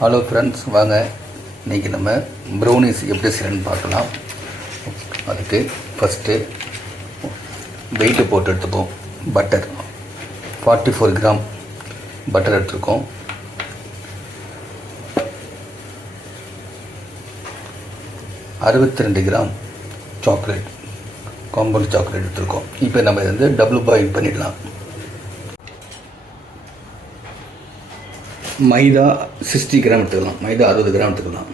Hello friends, வாங்க இன்றைக்கி நம்ம ப்ரௌனிஸ் எப்படி செய்யணும்னு பார்க்கலாம். அதுக்கு ஃபஸ்ட்டு வெயிட்டு போட்டு எடுத்துப்போம். பட்டர் 44 கிராம் பட்டர் எடுத்துருக்கோம். ₹62 கிராம் சாக்லேட், காம்பவுண்ட் சாக்லேட் எடுத்துருக்கோம். இப்போ நம்ம இதை வந்து டபுள் பாயில் பண்ணிடலாம். மைதா 60 கிராம் எடுத்துக்கலாம். மைதா 60 கிராம் எடுத்துக்கலாம்.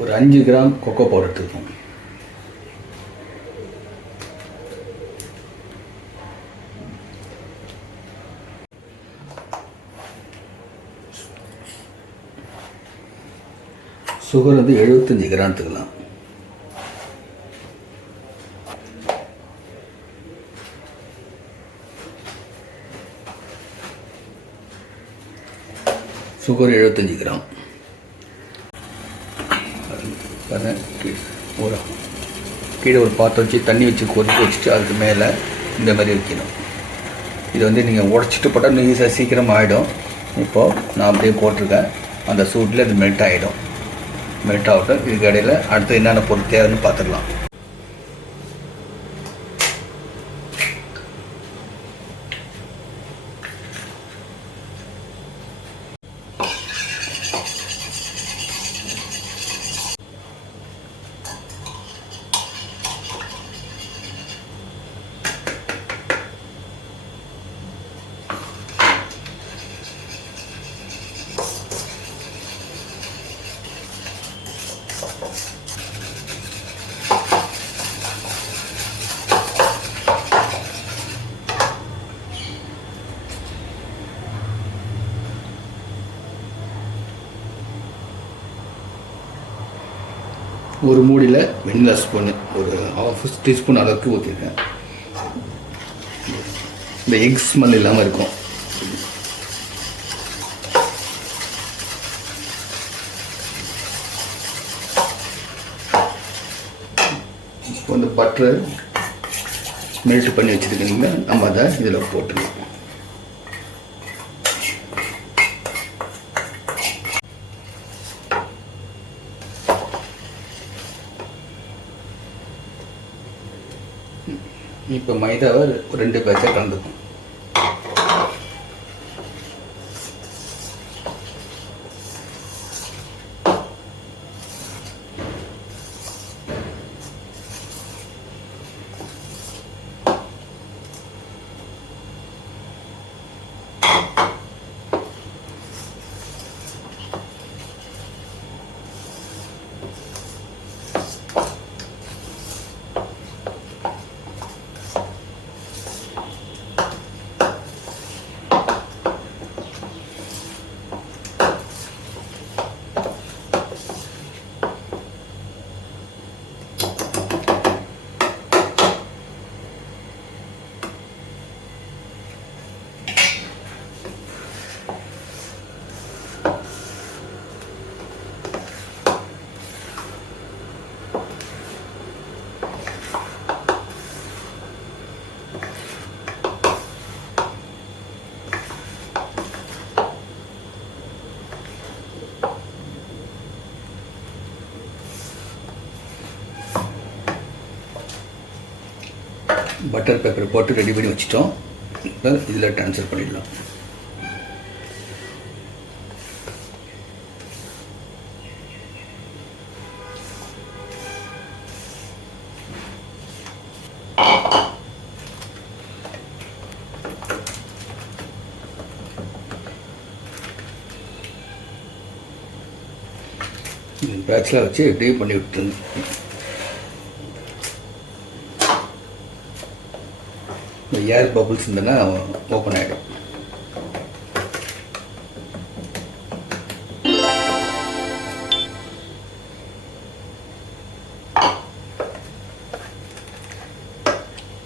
ஒரு 5 கிராம் கொக்கோ பவுடர் எடுத்துக்கலாம். சுகர் வந்து 75 கிராம் எடுத்துக்கலாம். Sugar 75 gram. கீழே ஒரு பாத்திரம் வச்சு தண்ணி வச்சு கொதிக்க வச்சுட்டு அதுக்கு மேலே இந்த மாதிரி வைக்கணும். இது வந்து நீங்கள் உடச்சிட்டு போட்டால் ஈஸியாக சீக்கிரமாக ஆகிடும். இப்போது நான் அப்படியே போட்டிருக்கேன். அந்த சூட்டில் அது மெல்ட் ஆகிடும். மெல்ட் ஆகட்டும். இதுக்கு இடையில் அடுத்து என்னென்ன பொருள் தேவைன்னு பார்த்துக்கலாம். ஒரு மூடியில் வெண்ணிலா ஸ்பூனு ஒரு ½ டீஸ்பூன் அளவுக்கு ஊற்றிருக்கேன். இந்த எக் ஸ்மெல் இல்லாமல் இருக்கும். இப்போ இந்த பட்டரை மெல்ட் பண்ணி வச்சுருக்கீங்க. நம்ம அதை இதில் போட்டுருக்கோம். இப்போ மைதாவை 2 பேட்சாக கலந்துக்கும். பட்டர் பேப்பர் போட்டு ரெடி பண்ணி வச்சிட்டோம். இப்போ இதில் ட்ரான்ஸ்ஃபர் பண்ணிடலாம். பேட்சில் வச்சு ரெடி பண்ணி விட்டுருங்க. ஏர் பபுள்ஸ் இருந்ததுன்னா ஓப்பன் ஆகிடும்.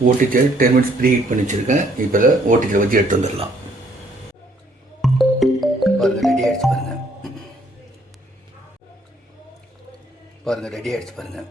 ஓட்டிச்சை 10 மினிட்ஸ் ப்ரீ ஹீட் பண்ணி வச்சுருக்கேன். இப்போ ஓட்டிச்சை வச்சு எடுத்து வந்துடலாம். பாருங்கள், ரெடி ஆகிடுச்சு. பாருங்கள் ரெடி ஆகிடுச்சு. பாருங்கள்